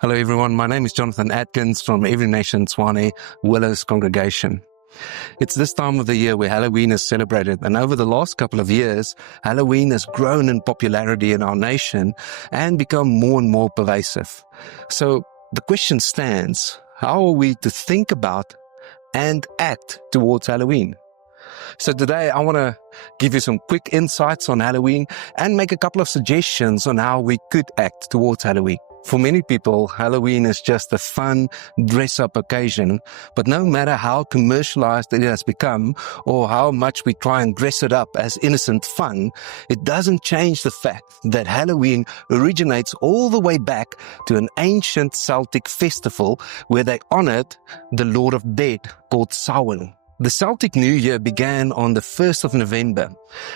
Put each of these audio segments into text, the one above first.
Hello everyone, my name is Johnathan Atkins from Every Nation Swane Willows Congregation. It's this time of the year where Halloween is celebrated, and over the last couple of years, Halloween has grown in popularity in our nation and become more and more pervasive. So the question stands, how are we to think about and act towards Halloween? So today I want to give you some quick insights on Halloween and make a couple of suggestions on how we could act towards Halloween. For many people, Halloween is just a fun dress-up occasion, but no matter how commercialized it has become or how much we try and dress it up as innocent fun, it doesn't change the fact that Halloween originates all the way back to an ancient Celtic festival where they honored the Lord of Dead called Samhain. The Celtic New Year began on the 1st of November,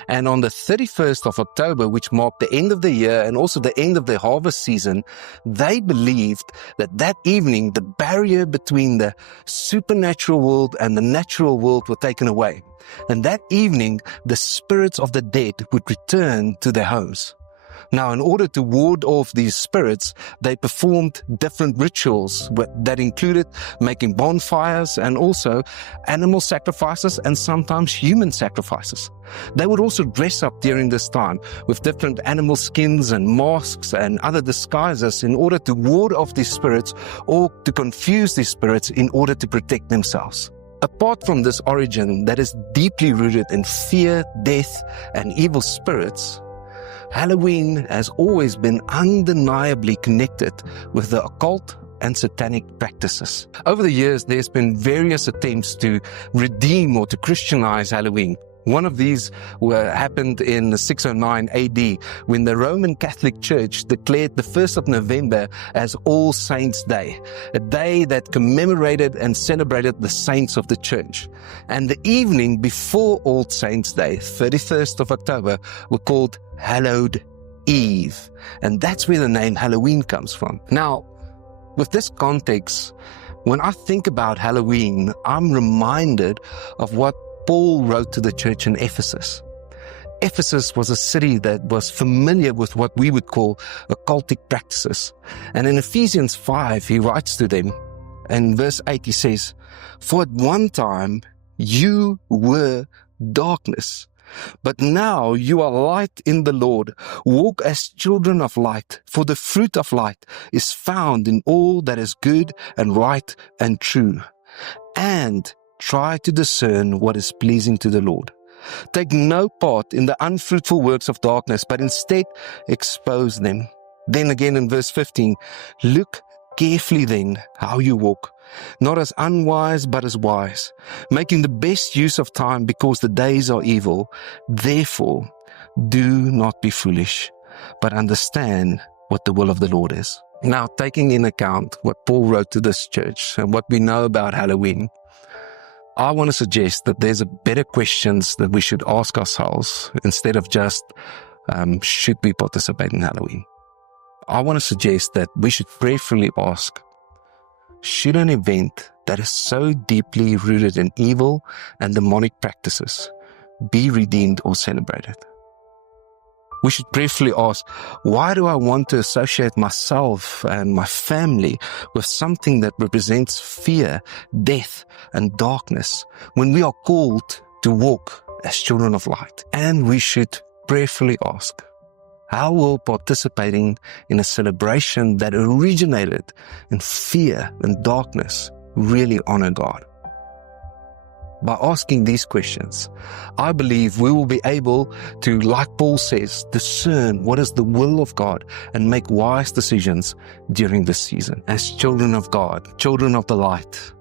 and on the 31st of October, which marked the end of the year and also the end of the harvest season, they believed that that evening the barrier between the supernatural world and the natural world were taken away. And that evening, the spirits of the dead would return to their homes. Now, in order to ward off these spirits, they performed different rituals that included making bonfires and also animal sacrifices and sometimes human sacrifices. They would also dress up during this time with different animal skins and masks and other disguises in order to ward off these spirits or to confuse these spirits in order to protect themselves. Apart from this origin that is deeply rooted in fear, death, and evil spirits, Halloween has always been undeniably connected with the occult and satanic practices. Over the years, there's been various attempts to redeem or to Christianize Halloween. One of these happened in 609 AD when the Roman Catholic Church declared the 1st of November as All Saints' Day, a day that commemorated and celebrated the saints of the church. And the evening before All Saints' Day, 31st of October, were called Hallowed Eve. And that's where the name Halloween comes from. Now, with this context, when I think about Halloween, I'm reminded of what Paul wrote to the church in Ephesus. Ephesus was a city that was familiar with what we would call occultic practices. And in Ephesians 5, he writes to them, and verse 8 he says, "For at one time you were darkness, but now you are light in the Lord. Walk as children of light, for the fruit of light is found in all that is good and right and true. And try to discern what is pleasing to the Lord. Take no part in the unfruitful works of darkness, but instead expose them." Then again in verse 15, "Look carefully then how you walk, not as unwise but as wise, making the best use of time because the days are evil. Therefore, do not be foolish, but understand what the will of the Lord is." Now, taking in account what Paul wrote to this church and what we know about Halloween, I want to suggest that there's a better questions that we should ask ourselves instead of just, should we participate in Halloween? I want to suggest that we should prayerfully ask, should an event that is so deeply rooted in evil and demonic practices be redeemed or celebrated? We should prayerfully ask, why do I want to associate myself and my family with something that represents fear, death, and darkness when we are called to walk as children of light? And we should prayerfully ask, how will participating in a celebration that originated in fear and darkness really honor God? By asking these questions, I believe we will be able to, like Paul says, discern what is the will of God and make wise decisions during this season. As children of God, children of the light,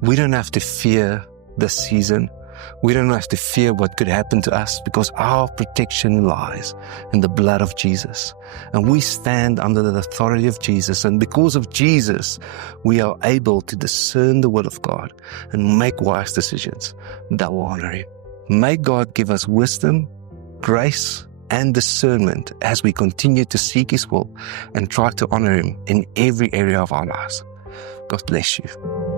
we don't have to fear this season. We don't have to fear what could happen to us because our protection lies in the blood of Jesus. And we stand under the authority of Jesus. And because of Jesus, we are able to discern the will of God and make wise decisions that will honor Him. May God give us wisdom, grace, and discernment as we continue to seek His will and try to honor Him in every area of our lives. God bless you.